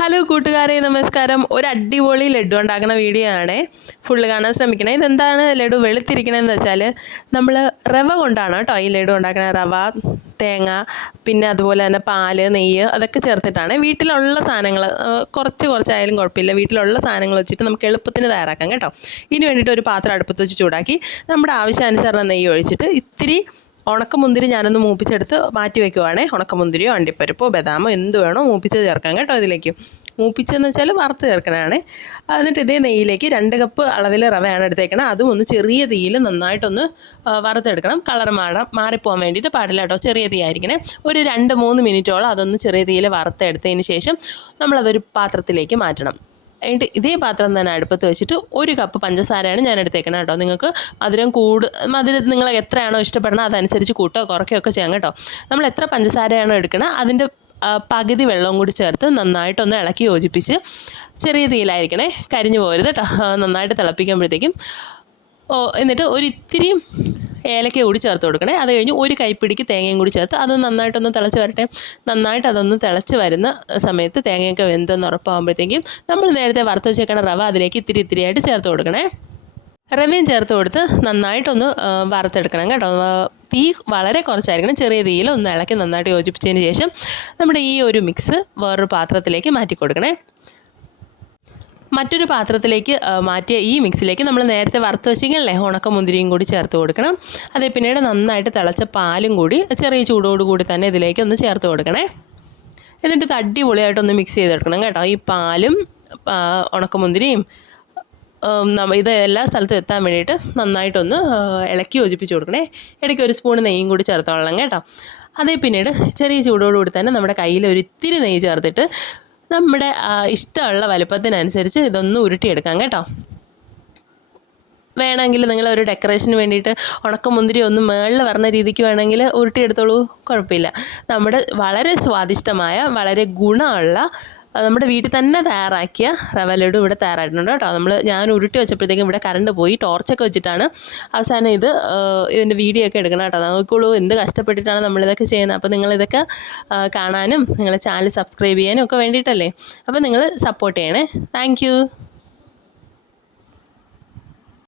Hello കൂട്ടുകാരെ, നമസ്കാരം. ഒരു അടിപൊളി ലഡു ഉണ്ടാക്കുന്ന വീഡിയോ ആണ്. ഫുള്ള് കാണാൻ ശ്രമിക്കണേ. ഇതെന്താണ് ലഡു വെളുത്തിരിക്കണമെന്ന് വെച്ചാൽ നമ്മൾ റവ കൊണ്ടാണ് കേട്ടോ ഈ ലഡു ഉണ്ടാക്കുന്നത്. റവ, തേങ്ങ, പിന്നെ അതുപോലെ തന്നെ പാല്, നെയ്യ് അതൊക്കെ ചേർത്തിട്ടാണ്. വീട്ടിലുള്ള സാധനങ്ങൾ കുറച്ചായാലും കുഴപ്പമില്ല, വീട്ടിലുള്ള സാധനങ്ങൾ വെച്ചിട്ട് നമുക്ക് എളുപ്പത്തിന് തയ്യാറാക്കാം കേട്ടോ. ഇതിന് വേണ്ടിയിട്ട് ഒരു പാത്രം അടുപ്പത്ത് വെച്ച് ചൂടാക്കി നമ്മുടെ ആവശ്യാനുസരണം നെയ്യ് ഒഴിച്ചിട്ട് ഇത്തിരി ഉണക്കമുന്തിരി ഞാനൊന്ന് മൂപ്പിച്ചെടുത്ത് മാറ്റി വയ്ക്കുവാണേ. ഉണക്കമുന്തിരിയോ അണ്ടിപ്പരിപ്പോ ബദാമോ എന്ത് വേണോ മൂപ്പിച്ച് ചേർക്കാം കേട്ടോ. ഇതിലേക്ക് മൂപ്പിച്ചെന്ന് വെച്ചാൽ വറുത്ത് ചേർക്കണതാണ്. എന്നിട്ട് ഇതേ നെയ്യിലേക്ക് 2 കപ്പ് അളവിൽ റവയാണ് എടുത്തേക്കണം. അതും ഒന്ന് ചെറിയ തീയിൽ നന്നായിട്ടൊന്ന് വറുത്തെടുക്കണം. കളർ മാറിപ്പോകാൻ വേണ്ടിയിട്ട് പാടില്ല കേട്ടോ. ചെറിയ തീ ആയിരിക്കണേ. ഒരു 2-3 മിനിറ്റോളം അതൊന്ന് ചെറിയ തീയിൽ വറുത്തെടുത്തതിന് ശേഷം നമ്മളതൊരു പാത്രത്തിലേക്ക് മാറ്റണം. എന്നിട്ട് ഇതേ പാത്രം തന്നെ അടുപ്പത്ത് വെച്ചിട്ട് 1 കപ്പ് പഞ്ചസാരയാണ് ഞാൻ എടുത്തേക്കുന്നത് കേട്ടോ. നിങ്ങൾക്ക് മധുരം നിങ്ങൾ എത്രയാണോ ഇഷ്ടപ്പെടുന്നത് അതനുസരിച്ച് കൂട്ടോ കുറയ്ക്കുകയോ ഒക്കെ ചെയ്യാം കേട്ടോ. നമ്മൾ എത്ര പഞ്ചസാരയാണോ എടുക്കണം അതിൻ്റെ പകുതി വെള്ളവും കൂടി ചേർത്ത് നന്നായിട്ടൊന്ന് ഇളക്കി യോജിപ്പിച്ച് ചെറിയ തീയിലായിരിക്കണേ, കരിഞ്ഞു പോകരുത് കേട്ടോ. നന്നായിട്ട് തിളപ്പിക്കുമ്പോഴത്തേക്കും എന്നിട്ട് ഒരിത്തിരി ഏലക്ക കൂടി ചേർത്ത് കൊടുക്കണേ. അത് കഴിഞ്ഞ് 1 കൈപ്പിടിക്ക് തേങ്ങയും കൂടി ചേർത്ത് അത് നന്നായിട്ടൊന്ന് തിളച്ച് വരട്ടെ. നന്നായിട്ട് അതൊന്ന് തിളച്ച് വരുന്ന സമയത്ത് തേങ്ങയൊക്കെ വെന്തെന്ന് ഉറപ്പാകുമ്പോഴത്തേക്കും നമ്മൾ നേരത്തെ വറുത്ത് വെച്ചേക്കണ റവ അതിലേക്ക് ഇത്തിരിയായിട്ട് ചേർത്ത് കൊടുക്കണേ. റവയും ചേർത്ത് കൊടുത്ത് നന്നായിട്ടൊന്ന് വറുത്തെടുക്കണം കേട്ടോ. തീ വളരെ കുറച്ചായിരിക്കണം. ചെറിയ തീയിൽ ഒന്ന് ഇളക്കി നന്നായിട്ട് യോജിപ്പിച്ചതിന് ശേഷം നമ്മുടെ ഈ ഒരു മിക്സ് വേറൊരു പാത്രത്തിലേക്ക് മാറ്റി കൊടുക്കണേ. മറ്റൊരു പാത്രത്തിലേക്ക് മാറ്റിയ ഈ മിക്സിലേക്ക് നമ്മൾ നേരത്തെ വറുത്ത് വെച്ചെങ്കിലേ ഉണക്കമുന്തിരിയും കൂടി ചേർത്ത് കൊടുക്കണം. അതേ പിന്നീട് നന്നായിട്ട് തിളച്ച പാലും കൂടി ചെറിയ ചൂടോടുകൂടി തന്നെ ഇതിലേക്ക് ഒന്ന് ചേർത്ത് കൊടുക്കണേ. എന്നിട്ട് ഇത് അടിപൊളിയായിട്ടൊന്ന് മിക്സ് ചെയ്തെടുക്കണം കേട്ടോ. ഈ പാലും ഉണക്കമുന്തിരിയും ഇത് എല്ലാ സ്ഥലത്തും എത്താൻ വേണ്ടിയിട്ട് നന്നായിട്ടൊന്ന് ഇളക്കി യോജിപ്പിച്ച് കൊടുക്കണേ. ഇടയ്ക്ക് 1 സ്പൂൺ നെയ്യും കൂടി ചേർത്തോളാം കേട്ടോ. അതേ പിന്നീട് ചെറിയ ചൂടോടുകൂടി തന്നെ നമ്മുടെ കയ്യിൽ ഒരിത്തിരി നെയ്യ് ചേർത്തിട്ട് നമ്മുടെ ഇഷ്ടമുള്ള വലുപ്പത്തിനനുസരിച്ച് ഇതൊന്ന് ഉരുട്ടിയെടുക്കാം കേട്ടോ. വേണമെങ്കിൽ നിങ്ങളൊരു ഡെക്കറേഷന് വേണ്ടിയിട്ട് ഉണക്കമുന്തിരി ഒന്ന് മേളിൽ വരുന്ന രീതിക്ക് വേണമെങ്കിൽ ഉരുട്ടിയെടുത്തോളൂ, കുഴപ്പമില്ല. നമ്മുടെ വളരെ സ്വാദിഷ്ടമായ വളരെ ഗുണമുള്ള നമ്മുടെ വീട്ടിൽ തന്നെ തയ്യാറാക്കിയ റവ ലഡു ഇവിടെ തയ്യാറായിട്ടുണ്ട് കേട്ടോ. ഞാൻ ഉരുട്ടി വെച്ചപ്പോഴത്തേക്കും ഇവിടെ കറണ്ട് പോയി. ടോർച്ചൊക്കെ വെച്ചിട്ടാണ് അവസാനം ഇതിൻ്റെ വീഡിയോ ഒക്കെ എടുക്കണം കേട്ടോ. നോക്കിക്കോളൂ എന്ത് കഷ്ടപ്പെട്ടിട്ടാണ് നമ്മളിതൊക്കെ ചെയ്യുന്നത്. അപ്പോൾ നിങ്ങളിതൊക്കെ കാണാനും നിങ്ങളുടെ ചാനൽ സബ്സ്ക്രൈബ് ചെയ്യാനും ഒക്കെ വേണ്ടിയിട്ടല്ലേ. അപ്പോൾ നിങ്ങൾ സപ്പോർട്ട് ചെയ്യണേ. താങ്ക്